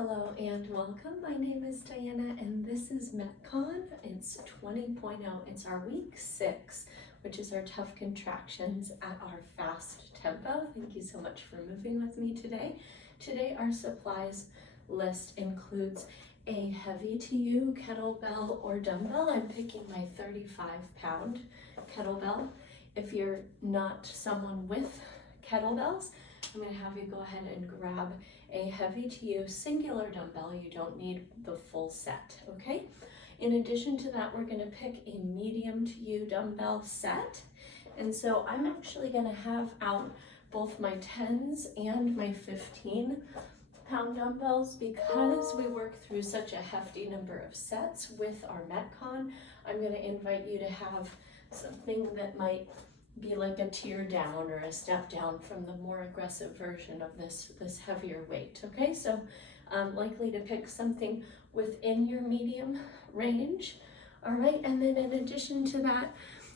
Hello and welcome. My name is Diana and this is MetCon. It's 20.0. It's our week 6, which is our tough contractions at our fast tempo. Thank you so much for moving with me today. Today our supplies list includes a heavy to you kettlebell or dumbbell. I'm picking my 35-pound kettlebell. If you're not someone with kettlebells, I'm going to have you go ahead and grab a heavy to you singular dumbbell. You don't need the full set, okay? In addition to that, we're going to pick a medium to you dumbbell set. And so I'm actually going to have out both my 10s and my 15-pound dumbbells because we work through such a hefty number of sets with our MetCon. I'm going to invite you to have something that might be like a tier down or a step down from the more aggressive version of this heavier weight, okay? So likely to pick something within your medium range, all right? And then in addition to that,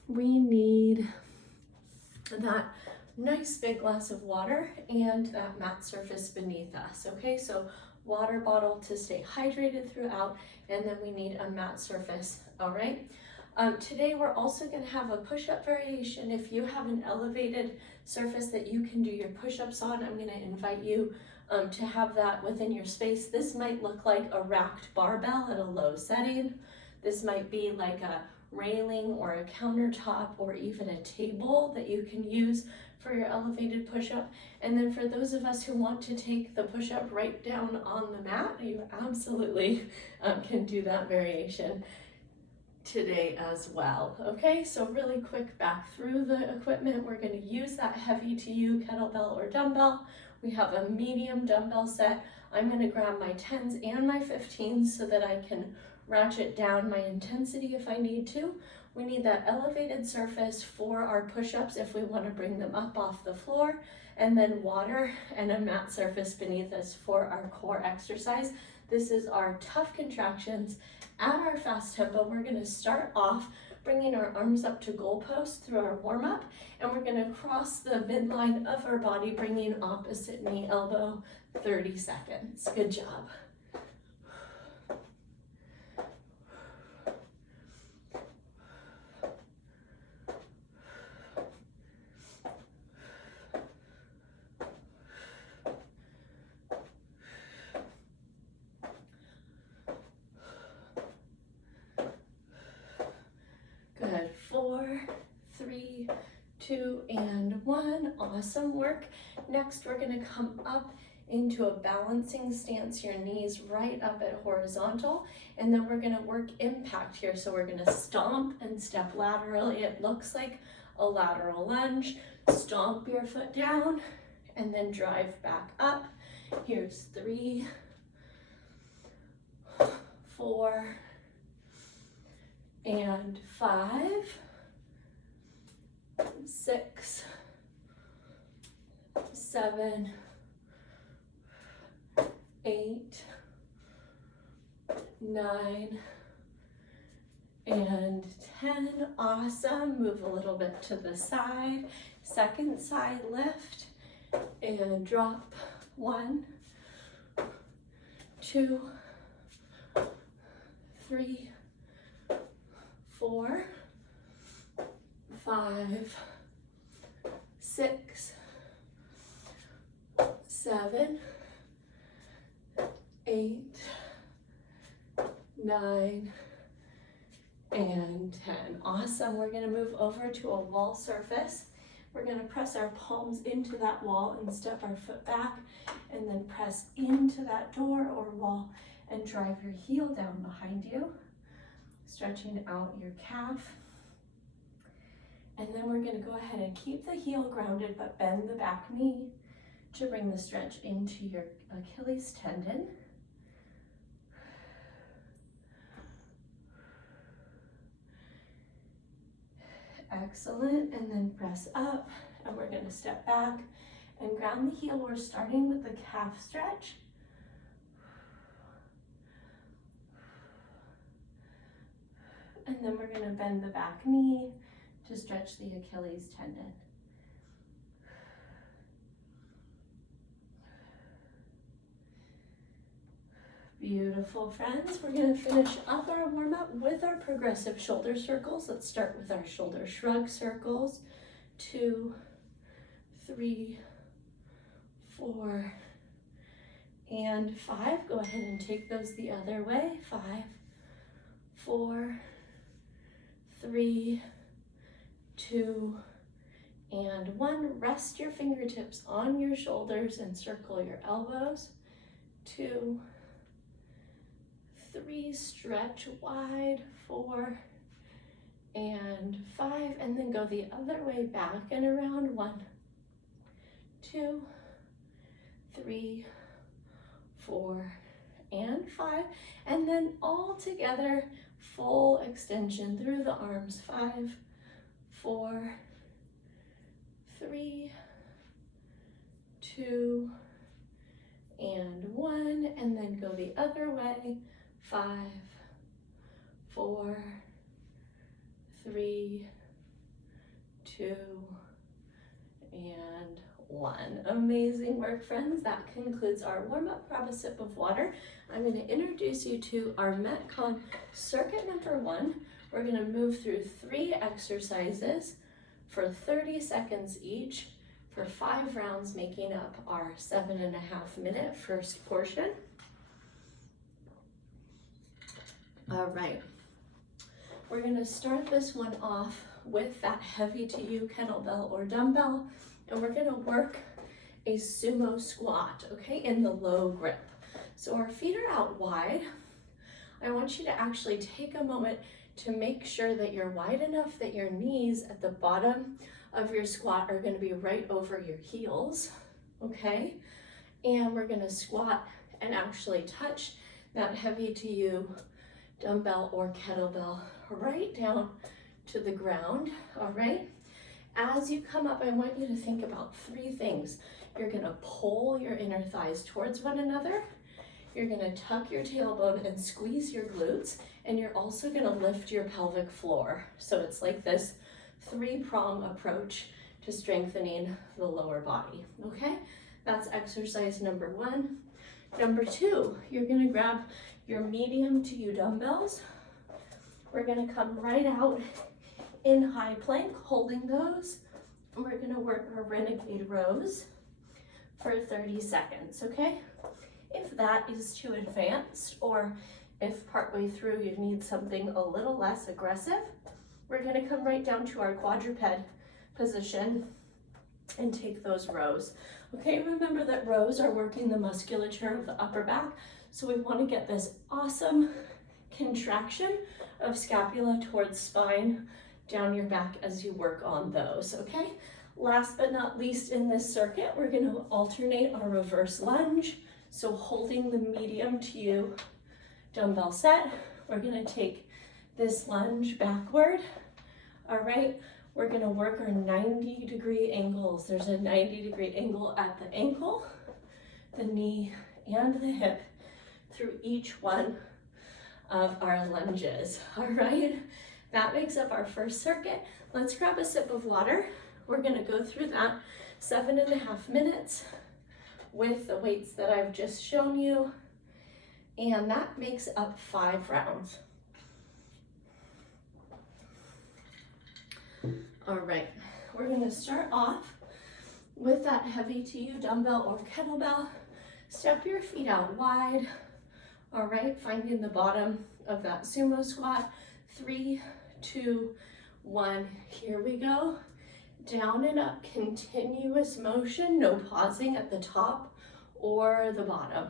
we need that nice big glass of water and that mat surface beneath us, okay? So water bottle to stay hydrated throughout, and then we need a mat surface, all right? Today we're also going to have a push-up variation. If you have an elevated surface that you can do your push-ups on, I'm going to invite you to have that within your space. This might look like a racked barbell at a low setting. This might be like a railing or a countertop or even a table that you can use for your elevated push-up. And then for those of us who want to take the push-up right down on the mat, you absolutely can do that variation today as well. Okay, so really quick back through the equipment. We're going to use that heavy to you kettlebell or dumbbell. We have a medium dumbbell set. I'm going to grab my 10s and my 15s so that I can ratchet down my intensity if I need to. We need that elevated surface for our push-ups if we want to bring them up off the floor, and then water and a mat surface beneath us for our core exercise. This is our tough contractions at our fast tempo. We're going to start off bringing our arms up to goalposts through our warm-up, and we're going to cross the midline of our body, bringing opposite knee elbow, 30 seconds. Good job. Good. 4, 3, 2, and 1. Awesome work. Next, we're going to come up into a balancing stance, your knees right up at horizontal, and then we're going to work impact here. So we're going to stomp and step laterally. It looks like a lateral lunge. Stomp your foot down and then drive back up. Here's 3, 4, and 5, 6, 7, 8, 9, and 10. Awesome. Move a little bit to the side. Second side lift and drop. 1, 2, 3, 4, 5, 6, 7, 8, 9, and 10. Awesome. We're going to move over to a wall surface. We're going to press our palms into that wall and step our foot back, and then press into that door or wall and drive your heel down behind you, stretching out your calf. And then we're going to go ahead and keep the heel grounded, but bend the back knee to bring the stretch into your Achilles tendon. Excellent. And then press up, and we're going to step back and ground the heel. We're starting with the calf stretch. And then we're going to bend the back knee to stretch the Achilles tendon. Beautiful, friends. We're going to finish up our warm-up with our progressive shoulder circles. Let's start with our shoulder shrug circles. 2, 3, 4, and 5. Go ahead and take those the other way. 5, 4, 3, 2, and 1. Rest your fingertips on your shoulders and circle your elbows. 2, 3, stretch wide. 4 and 5, and then go the other way back and around. 1, 2, 3, 4, and 5, and then all together, full extension through the arms. 5, 4, 3, 2, and 1, and then go the other way. 5, 4, 3, 2, and 1. Amazing work, friends. That concludes our warm-up. Grab a sip of water. I'm going to introduce you to our MetCon circuit number 1. We're going to move through 3 exercises for 30 seconds each for 5 rounds, making up our 7.5-minute first portion. All right. We're going to start this one off with that heavy to you kettlebell or dumbbell, and we're going to work a sumo squat, okay, in the low grip. So our feet are out wide. I want you to actually take a moment to make sure that you're wide enough that your knees at the bottom of your squat are going to be right over your heels, okay? And we're going to squat and actually touch that heavy to you dumbbell or kettlebell right down to the ground, all right? As you come up, I want you to think about 3 things. You're gonna pull your inner thighs towards one another. You're gonna tuck your tailbone and squeeze your glutes, and you're also gonna lift your pelvic floor. So it's like this 3-prong approach to strengthening the lower body, okay? That's exercise number 1. Number 2, you're gonna grab your medium to you dumbbells. We're gonna come right out in high plank, holding those. We're gonna work our renegade rows for 30 seconds, okay? If that is too advanced, or if partway through you need something a little less aggressive, we're gonna come right down to our quadruped position and take those rows. Okay, remember that rows are working the musculature of the upper back, so we wanna get this awesome contraction of scapula towards spine down your back as you work on those, okay? Last but not least in this circuit, we're gonna alternate our reverse lunge. So holding the medium to you dumbbell set, we're gonna take this lunge backward, all right? We're gonna work our 90-degree angles. There's a 90-degree angle at the ankle, the knee, and the hip through each one of our lunges, all right? That makes up our first circuit. Let's grab a sip of water. We're gonna go through that 7.5 minutes with the weights that I've just shown you, and that makes up 5 rounds. All right, we're gonna start off with that heavy to you dumbbell or kettlebell. Step your feet out wide, all right, finding the bottom of that sumo squat. 3, 2, 1, here we go. Down and up, continuous motion, no pausing at the top or the bottom.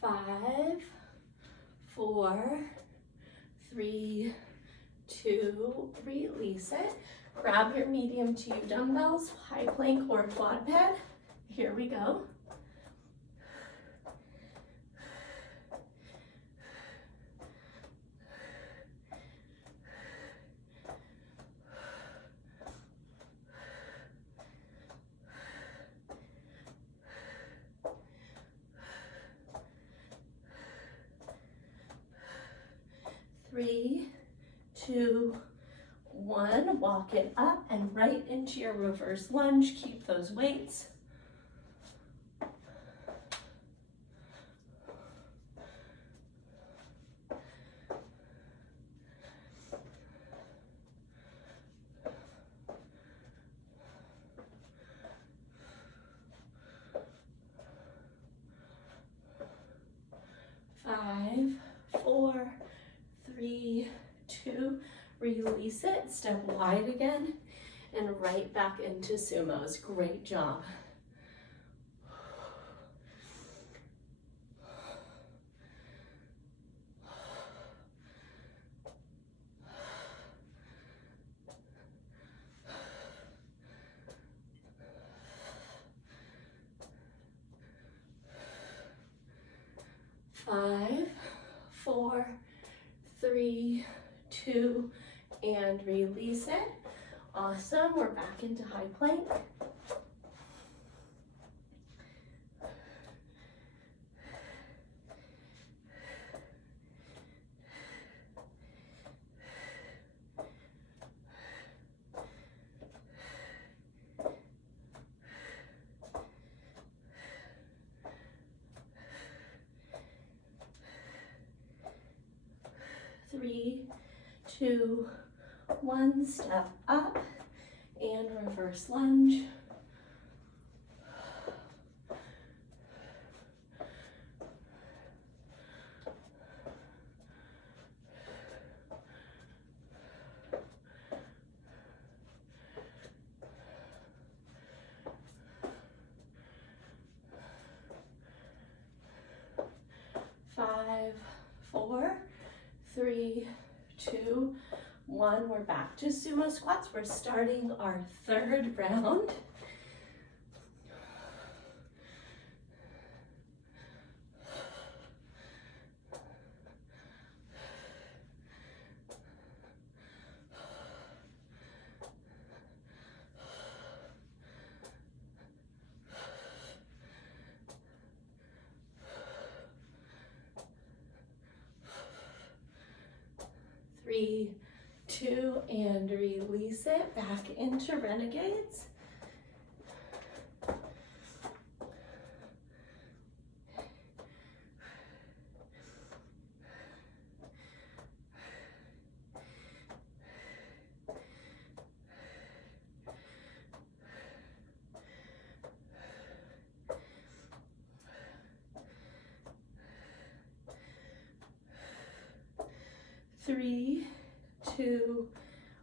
Five, 4, 3, 2, release it. Grab your medium to you dumbbells, high plank or quad ped. Here we go. 3, 2, 1. Walk it up and right into your reverse lunge. Keep those weights. 5, 4, 3, 2, release it, step wide again, and right back into sumos. Great job. Five, 4, 3, 2, and release it. Awesome, we're back into high plank. Three, 2, 1, step up and reverse lunge. Five, 4, 3, 2, 1. We're back to sumo squats. We're starting our third round. Three, 2, and release it back into renegades. Three, 2,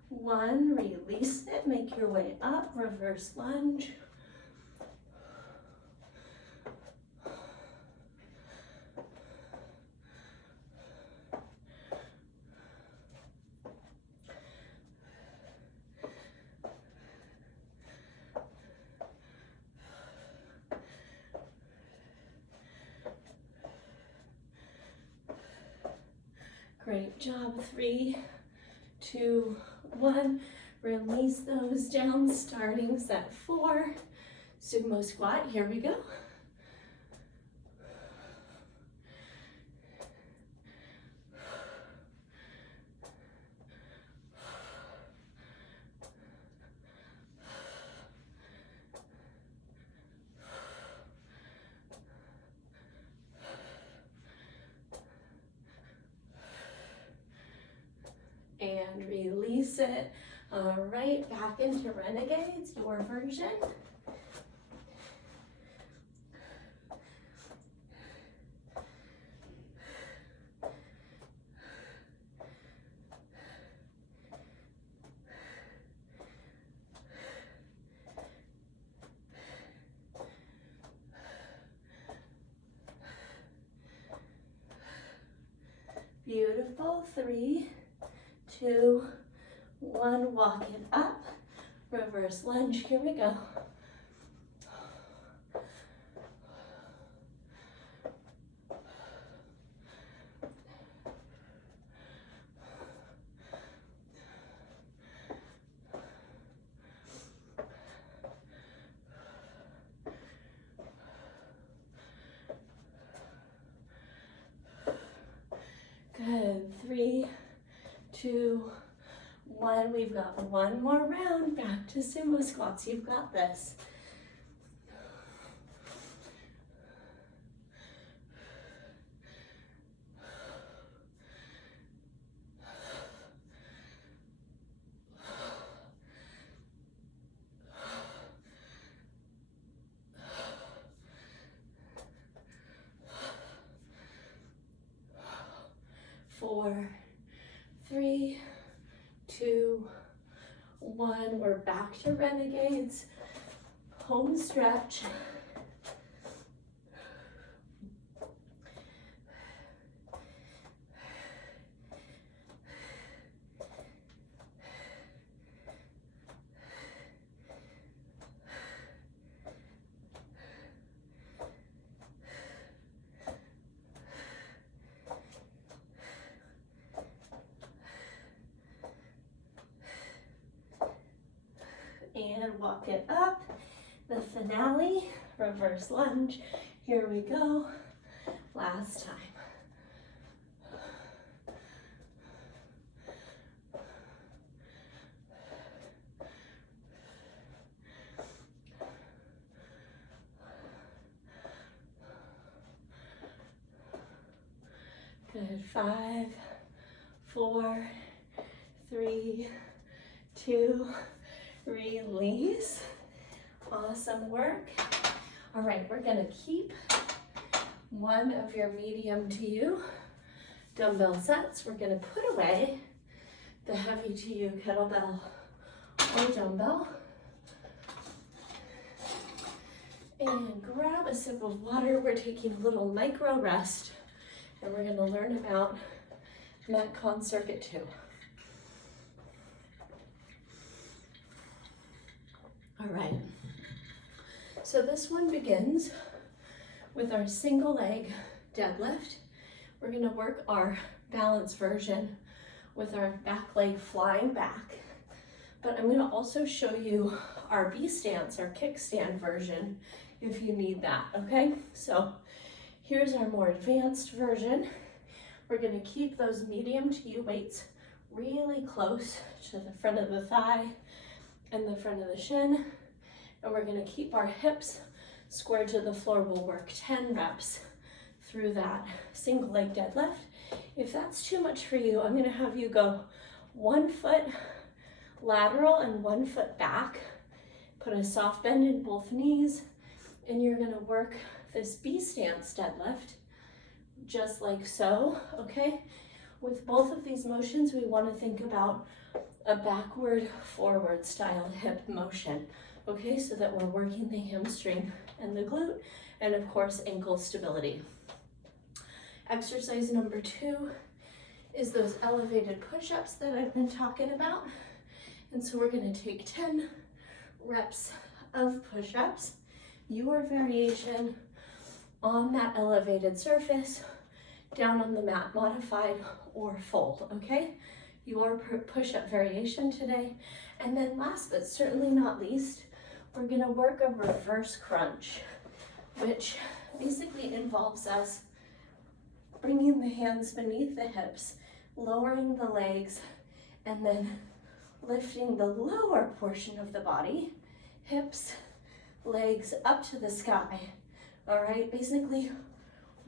1, release it, make your way up, reverse lunge. Great job. 3, 2, 1. Release those down, starting set 4. Sumo squat, here we go. And release it. All right, back into renegades, your version. Beautiful. 3, 2, 1, walk it up, reverse lunge, here we go. Good. 3, we've got one more round. Back to sumo squats. You've got this. Four, three, two, one. We're back to renegades. Home stretch. And walk it up. The finale, reverse lunge. Here we go. Last time. Good. 5, 4, 3, 2, release. Awesome work. All right, we're gonna keep one of your medium to you dumbbell sets. We're gonna put away the heavy to you kettlebell or dumbbell. And grab a sip of water. We're taking a little micro rest, and we're gonna learn about MetCon Circuit 2. All right, so this one begins with our single leg deadlift. We're gonna work our balance version with our back leg flying back, but I'm gonna also show you our B stance, our kickstand version, if you need that, okay? So here's our more advanced version. We're gonna keep those medium to you weights really close to the front of the thigh and the front of the shin, and we're gonna keep our hips squared to the floor. We'll work 10 reps through that single leg deadlift. If that's too much for you, I'm gonna have you go 1 foot lateral and 1 foot back. Put a soft bend in both knees, and you're gonna work this B stance deadlift just like so, okay? With both of these motions, we wanna think about a backward, forward style hip motion, okay? So that we're working the hamstring and the glute, and of course, ankle stability. Exercise number 2 is those elevated push-ups that I've been talking about. And so we're gonna take 10 reps of push-ups, your variation on that elevated surface, down on the mat, modified or fold, okay? Your push-up variation today. And then last but certainly not least, we're gonna work a reverse crunch, which basically involves us bringing the hands beneath the hips, lowering the legs, and then lifting the lower portion of the body, hips, legs up to the sky. All right, basically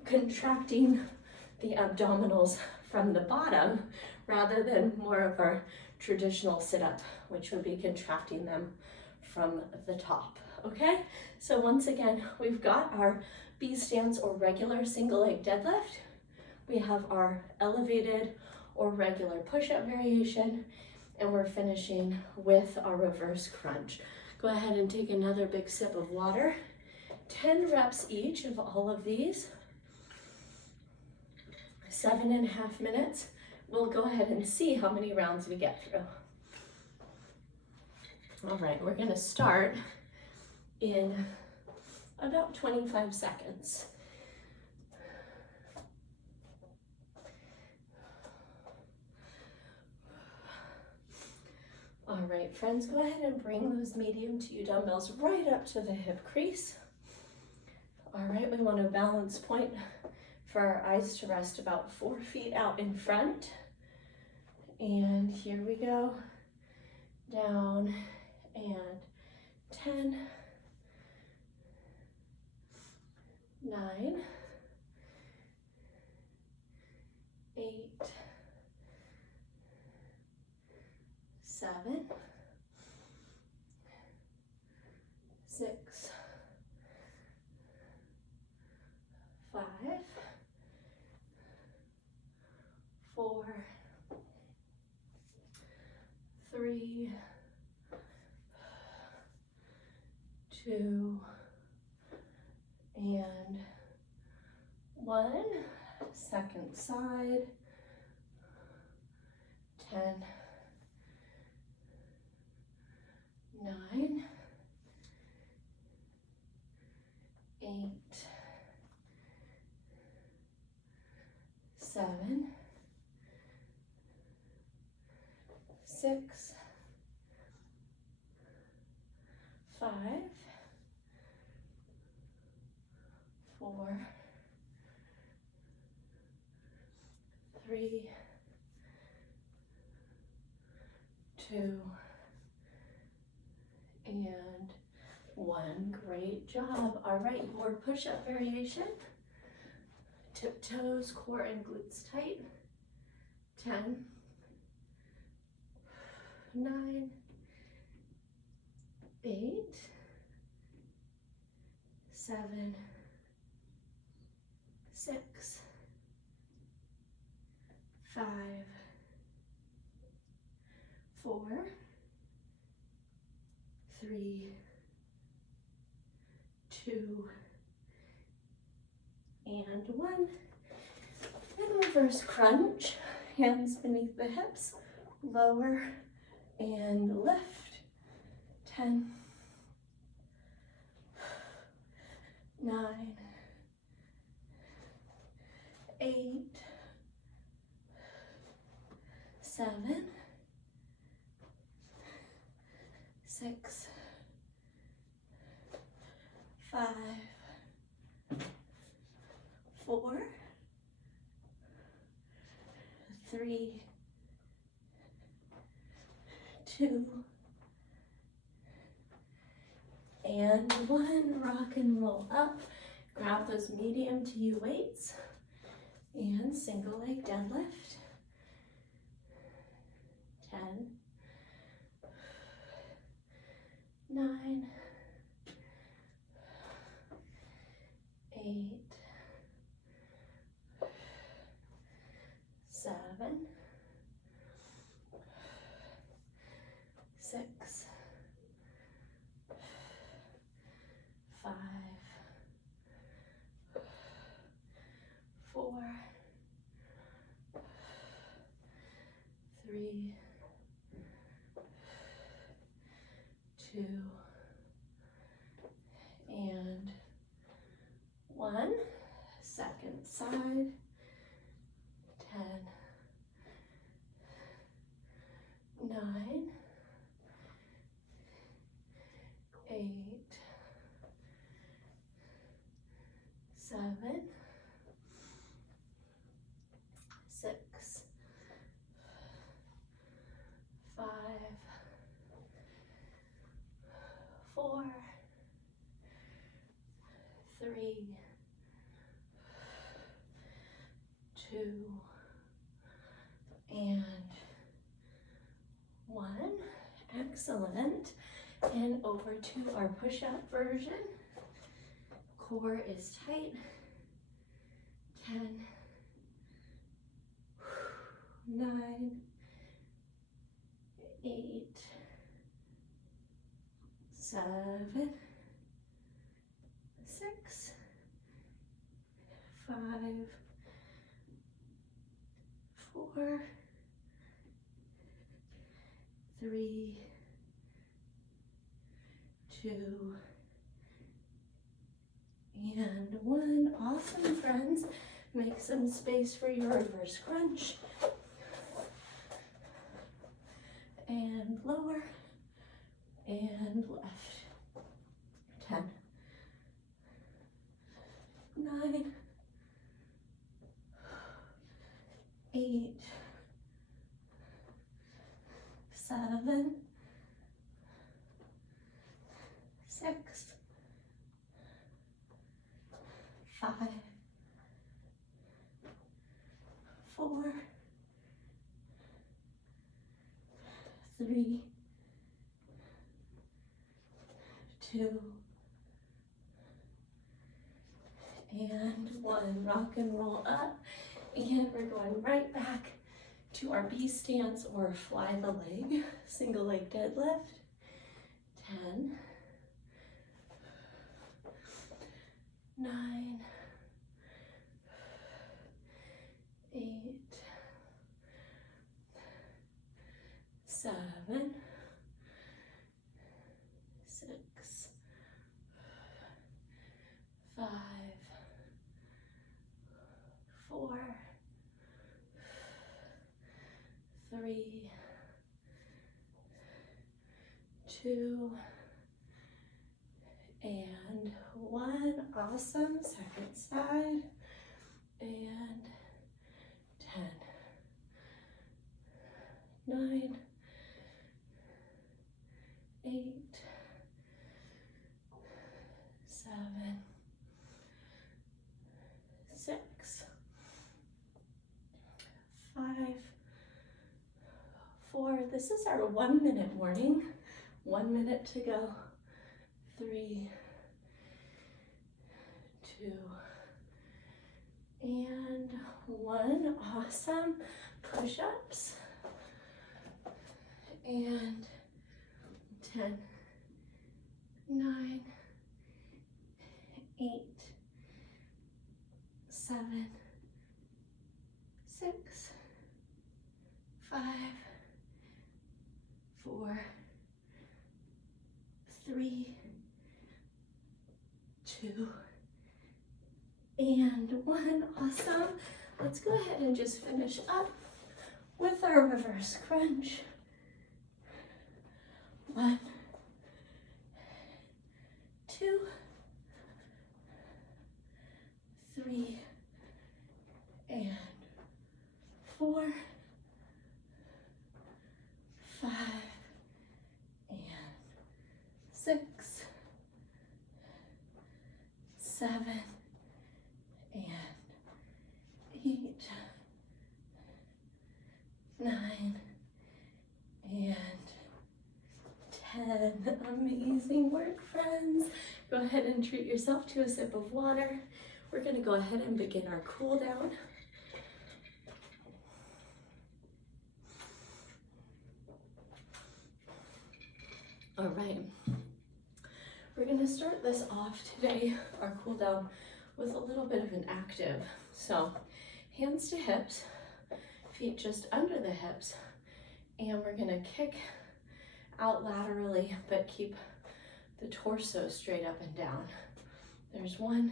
contracting the abdominals from the bottom rather than more of our traditional sit-up, which would be contracting them from the top, okay? So once again, we've got our B stance or regular single leg deadlift. We have our elevated or regular push-up variation, and we're finishing with our reverse crunch. Go ahead and take another big sip of water. 10 reps each of all of these. 7.5 minutes. We'll go ahead and see how many rounds we get through. All right, we're gonna start in about 25 seconds. All right, friends, go ahead and bring those medium to you dumbbells right up to the hip crease. All right, we want a balance point for our eyes to rest about 4 feet out in front. And here we go. down, and 10, 9, 8, 7, 6, 5, 4, 3, 2, and 1. Second side. 10, 9, 8, 7, 6, 5, 4, 3, 2, and 1. Great job. All right, more push-up variation. Tiptoes, core and glutes tight. 10, 9, 8, 7, 6, 5, 4, 3, 2, and 1. And reverse crunch. Hands beneath the hips, lower and lift. 10, 9, 8, 7, 6, 5, 4, 3, 2, and 1. Rock and roll up. Grab those medium to you weights and single leg deadlift. 10, 9, 8, 7, 6, 5, 4, 3, 2, and 1. Second side. 10, 9, 8, 7, 6, 5, 4, 3, 2, and 1. Excellent. And over to our push-up version. Core is tight. 10, 9, 8, 7, 6, 5, 4, 3, 2, and 1. Awesome, friends. Make some space for your reverse crunch. And lower and left. 10, 9, 8, 7, 5, 4, 3, 2, and 1. Rock and roll up. And we're going right back to our B stance or fly the leg, single leg deadlift. 10, 9, 8, 7, 6, 5, 4, 3, 2, and 1. Awesome. Second side. And 10, 9, 8, 7, 6, 5, 4. This is our 1 minute warning. 1 minute to go. 3, 2, and 1. Awesome. Push-ups. And 10, 9, 8, 7, 6, 5, 4, 3, 2, and 1. Awesome. Let's go ahead and just finish up with our reverse crunch. 1, 2, 3, and 4, 5, and 6, 7, and 8, 9, and 10. Amazing work, friends. Go ahead and treat yourself to a sip of water. We're going to go ahead and begin our cool down. All right. We're going to start this off today, our cool down, with a little bit of an active. So hands to hips, feet just under the hips, and we're going to kick out laterally, but keep the torso straight up and down. There's 1,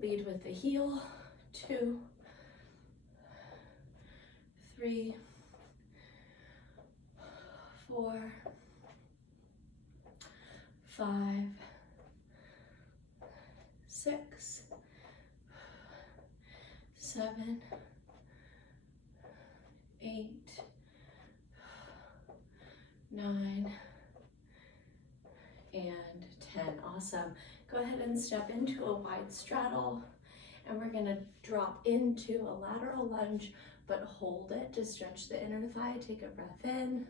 lead with the heel, 2, 3, 4, 5, 6, 7, 8, 9, and 10. Awesome. Go ahead and step into a wide straddle, and we're going to drop into a lateral lunge, but hold it to stretch the inner thigh. Take a breath in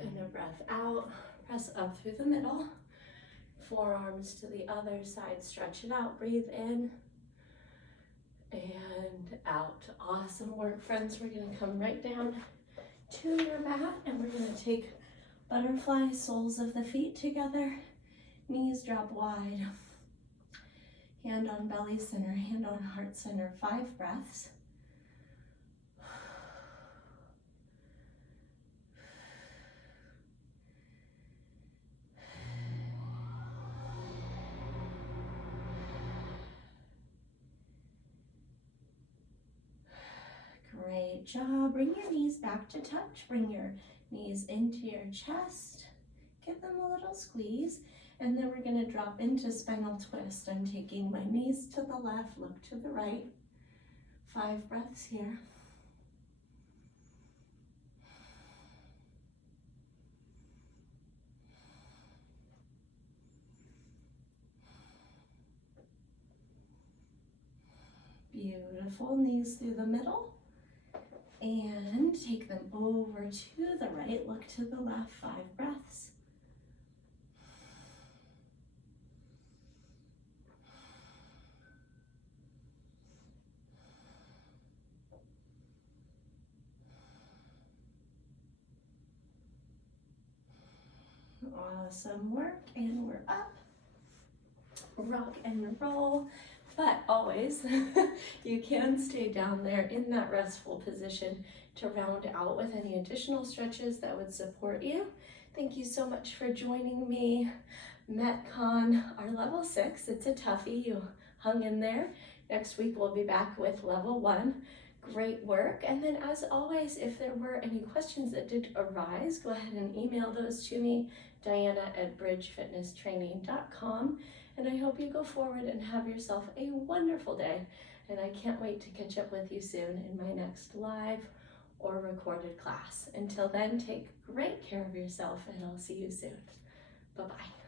and a breath out. Press up through the middle. Forearms to the other side. Stretch it out. Breathe in and out. Awesome work, friends. We're going to come right down to your mat, and we're going to take butterfly, soles of the feet together. Knees drop wide. Hand on belly center, hand on heart center. 5 breaths. Great job. Bring your knees back to touch. Bring your knees into your chest. Give them a little squeeze. And then we're going to drop into spinal twist. I'm taking my knees to the left, look to the right. 5 breaths here. Beautiful. Knees through the middle. And take them over to the right. Look to the left. 5 breaths. Awesome work, and we're up. Rock and roll, but always you can stay down there in that restful position to round out with any additional stretches that would support you. Thank you so much for joining me. MetCon, our level 6, it's a toughie. You hung in there. Next week we'll be back with level 1. Great work. And then as always, if there were any questions that did arise, go ahead and email those to me, diana@bridgefitnesstraining.com. And I hope you go forward and have yourself a wonderful day. And I can't wait to catch up with you soon in my next live or recorded class. Until then, take great care of yourself, and I'll see you soon. Bye-bye.